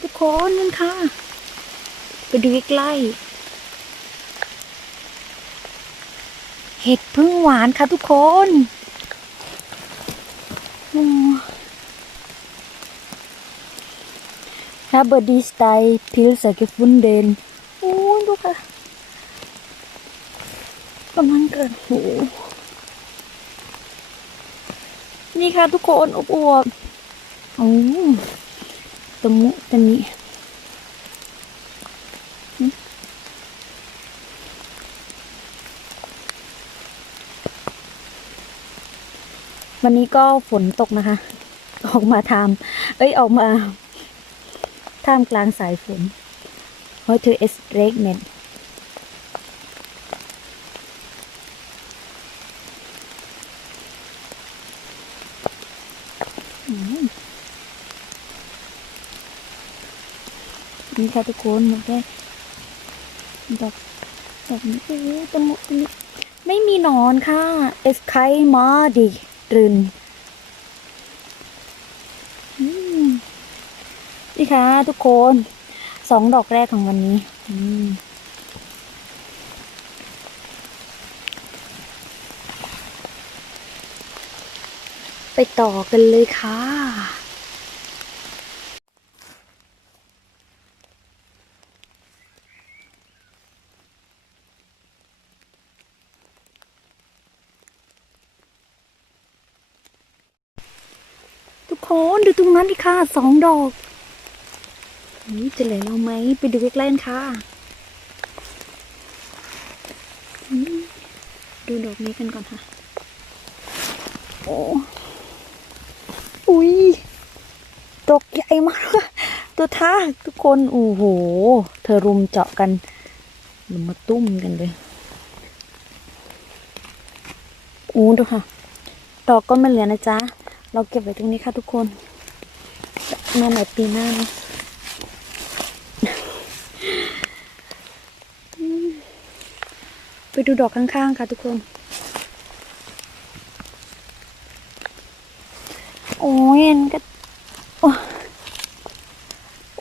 ทุกคนนั่นค่ะ ไปดูใกล้ๆเห็ดพึ่งหวานค่ะทุกคนโอ้ Hebben die stij pilsen gevonden โอ้ดูค่ะกำลังเกิดโหนี่ค่ะทุกคนอบอวบโอ้ ตมุตะมิวันนี้ก็ฝนตกนะคะ ออกมาทำเอ้ย ออกมา ท่ามกลางสายฝน Heute ist regnet นี่ค่ะทุกคนมันได้ดอกดอกนี้โอ้ตะมุตะมิไม่มีหนอนค่ะ es kein มาดิรินนี่ค่ะทุกคนสองดอกแรกของวันนี้ไปต่อกันเลยค่ะ ทุกค นั้นดิค่ะสองดอกนี่จะเหลือเราไหมไปดูใกล้ๆกันค่ะ ดูดอกนี้กันก่อนค่ะ โอ้อุ้ยดอกใหญ่มากตัวท่าทุกคนโอ้โห เธอรุมเจาะกันหรือมาตุ้มกันเลยโอ้ดูค่ะ ดอกก็ไม่เหลือนะจ๊ะ เราเก็บไว้ตรงนี้ค่ะทุกคน มาใหม่ปีหน้านะไปดูดอกข้างๆค่ะทุกคน โอ้ยอันก็โอ้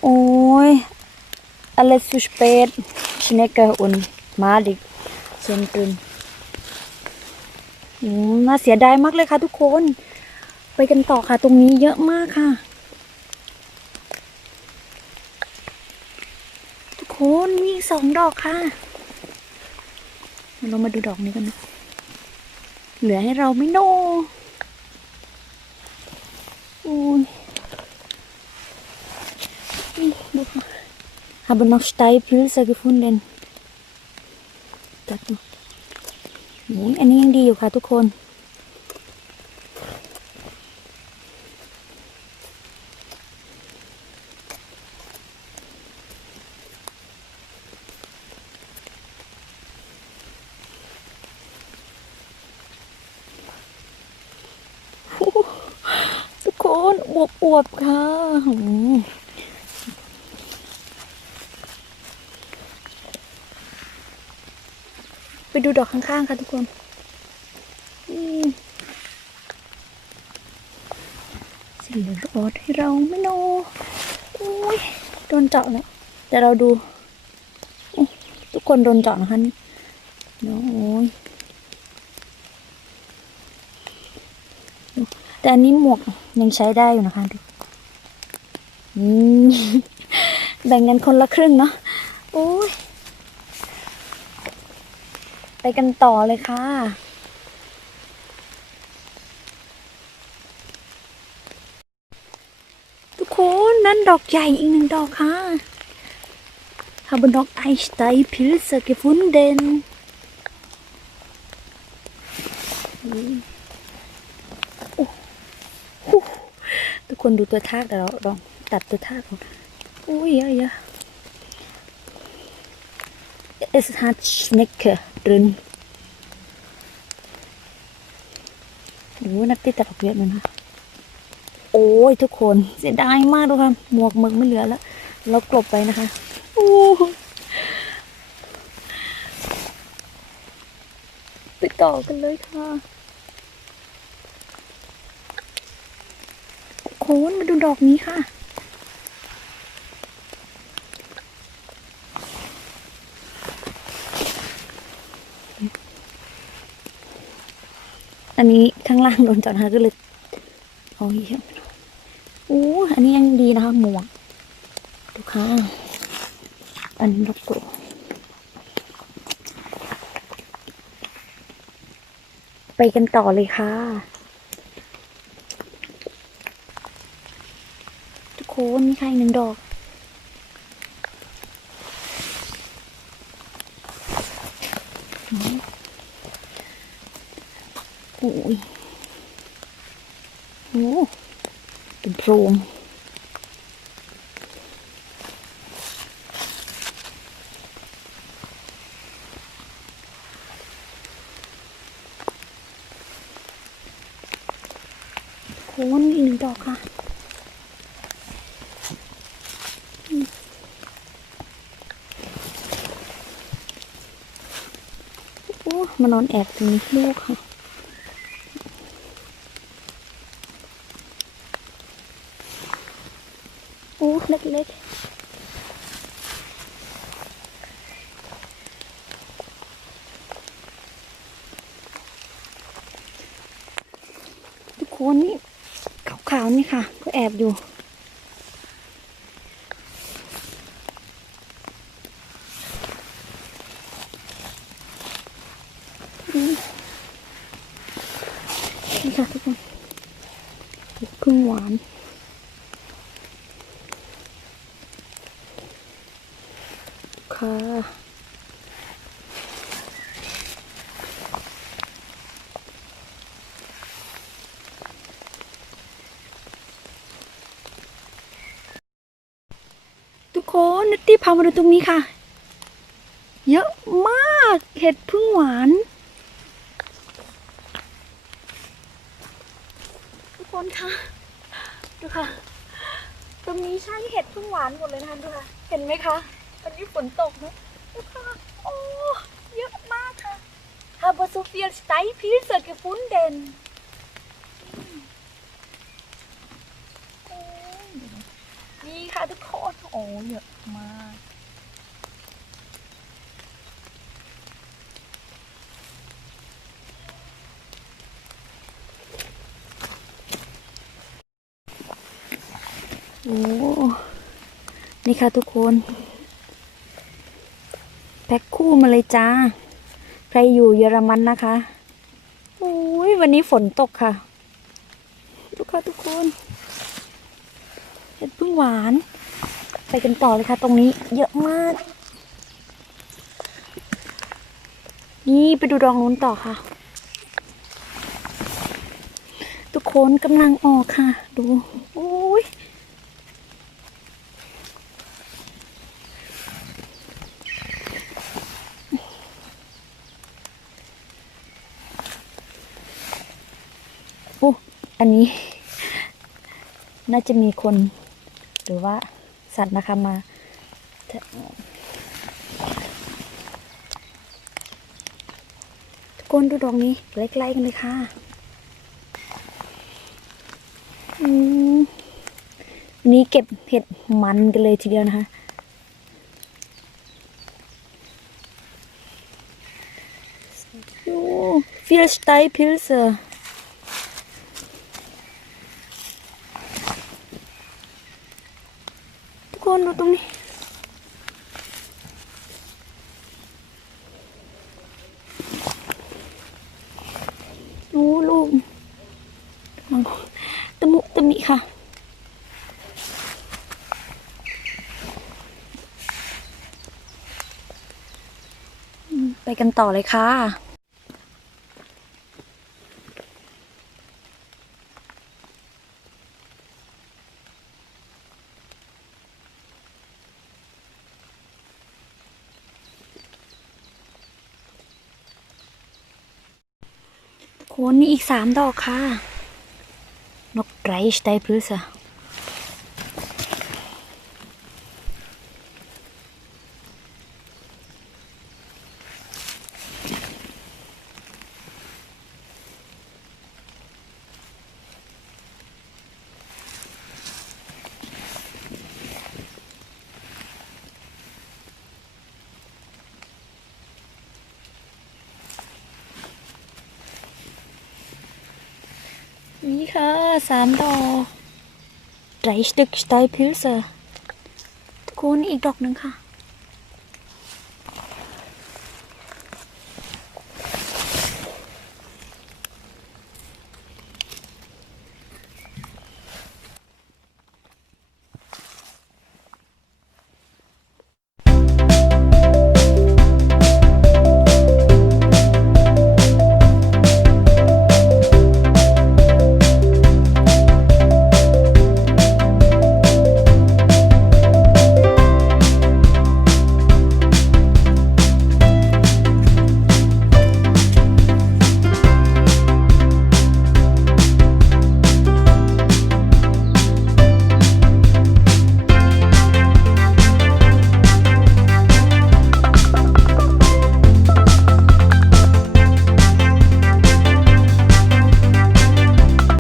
โอ้ย alles zu spät Schnecke und Malik sind drin อืมน่าเสียดายมากเลยค่ะทุกคน ไปกันต่อค่ะตรงนี้เยอะมากค่ะ ทุก คนมีสองดอกค่ะ เรามาดูดอกนี้กันนะ เหลือให้เราไม่โนอุ้ยนี่ดูค่ะ habe noch Steilpilze gefunden ตัดมาโอ้ยอันนี้ยังดีอยู่ค่ะทุกคน ทุกคนอ วบอวบๆค่ะไปดูดอกข้างๆ ค่ะทุกคนสีเหลืองออดให้เราไม่โนอุ้ยโดนเจาะแล้วแต่เราดู ทุกคนโดนเจาะนะคะนี่โอ้ย แต่อันนี้หมวกยังใช้ได้อยู่นะคะดูอืมแบ่งกันคนละครึ่งเนาะโอ้ยไปกันต่อเลยค่ะทุกคนนั่นดอกใหญ่อีกหนึ่งดอกค่ะ haben noch ein Steilpilze gefunden ทุก คนดูตัวทากแต่เราลองตัดตัวทากก่อนอุ้ยเยอะเยอะ Es hat Schnecke drin โอ้ยนักตีตัดออกเยอะเลยนะโอ้ยทุกคนเสียดายมากดูค่ะหมวกมึกไม่เหลือแล้ว เรากลบไปนะคะโอ้ไปต่อกันเลยค่ะ คนมาดูดอกนี้ค่ะอันนี้ข้างล่างโดนจอดฮะก็เลยโอ้ยโอ้อันนี้ยังดีนะคะหมวกดูค่ะ อันนี้ดอกกรไปกันต่อเลยค่ะ มีใครหนึ่งดอก โอ้ยโอ้เป็นโพรงโคนอีกหนึ่งดอกค่ะอืมโอ้ มานอนแอบตรงนี้ลูกค่ะโอ้เล็กๆทุกคนนี่ขาวๆนี่ค่ะก็แอบอยู่ นี่ค่ะทุกคนพึ่งหวานค่ะทุกคนนัตตี้พามาดูตรงนี้ค่ะ เยอะมากเห็ดพึ่งหวาน ทุก คนคะดูค่ะ ตรงนี้ใช่เห็ดพึ่งหวานหมดเลยนะคะดูค่ะ เห็นไหมคะวันนี้ฝนตกนะดูค่ะโอ้เยอะมากค่ะ Habe so viel Steinpilze gefunden อืมนี่ค่ะทุกคนโอ้เยอะมาก โอ้นี่ค่ะทุกคน แพ็คคู่มาเลยจ้า ใครอยู่เยอรมันนะคะโอ้ยวันนี้ฝนตกค่ะดูค่ะทุกคนเห็ดพึ่งหวาน ไปกันต่อเลยค่ะ ตรงนี้เยอะมาก นี่ไปดูดองนู้นต่อค่ะ ทุกคนกำลังออกค่ะ ดู โอ้ย โอู้อันนี้ น่าจะมีคน หรือว่าสัตว์นะคะมาทุกคนดูดอกนี้ใกล้ๆกันเลยค่ะอันนี้เก็บเห็ดมันกันเลยทีเดียวนะคะโอ้ viel Steilpilze ทุกคนดู ตรงนี้ดูลูกมังตะมุตะมิค่ะไปกันต่อเลยค่ะ คนนี่อีกสามดอกค่ะ นกไรสไตพลูสะ นี่ค่ะสามดอก drei Stück Steilpilze ทุกคนอีกดอกหนึ่งค่ะ